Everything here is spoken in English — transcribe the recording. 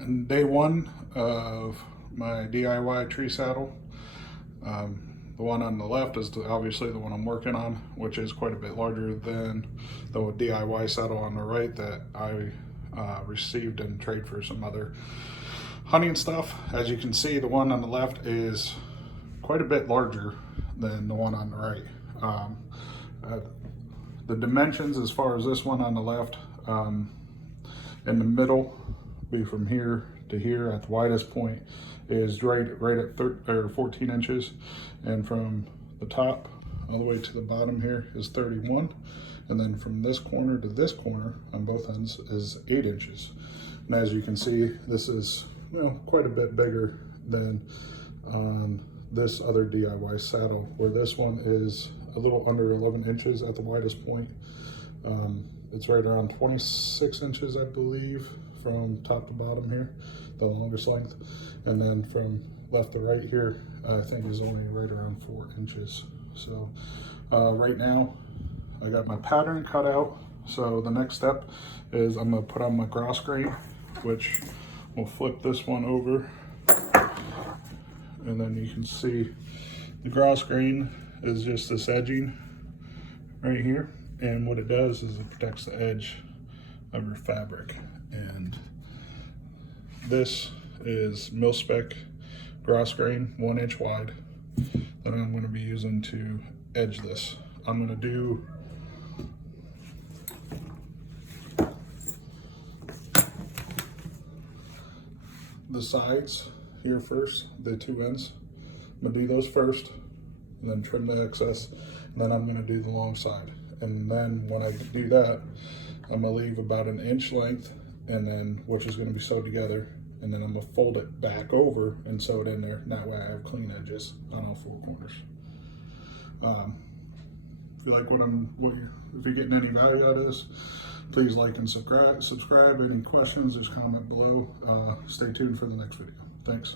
And day one of my DIY tree saddle. The one on the left is obviously the one I'm working on, which is quite a bit larger than the DIY saddle on the right that I received in trade for some other hunting stuff. As you can see, the one on the left is quite a bit larger than the one on the right. The dimensions as far as this one on the left, in the middle, be from here to here at the widest point, is right at 14 inches, and from the top all the way to the bottom here is 31, and then from this corner to this corner on both ends is 8 inches. And as you can see, this is, you know, quite a bit bigger than on this other DIY saddle, where this one is a little under 11 inches at the widest point. It's right around 26 inches, I believe, from top to bottom here, the longest length. And then from left to right here, I think is only right around 4 inches. So right now, I got my pattern cut out. So the next step is I'm gonna put on my cross grain, which we'll flip this one over. And then you can see the cross grain is just this edging right here. And what it does is it protects the edge of your fabric. And this is mil-spec cross grain, 1 inch wide, that I'm going to be using to edge this. I'm going to do the sides here first, the 2 ends. I'm going to do those first, and then trim the excess, and then I'm going to do the long side. And then when I do that, I'm gonna leave about 1 inch length, and then which is gonna be sewed together, and then I'm gonna fold it back over and sew it in there. And that way I have clean edges on all 4 corners. If you like if you're getting any value out of this, please like and subscribe. Any questions, just comment below. Stay tuned for the next video. Thanks.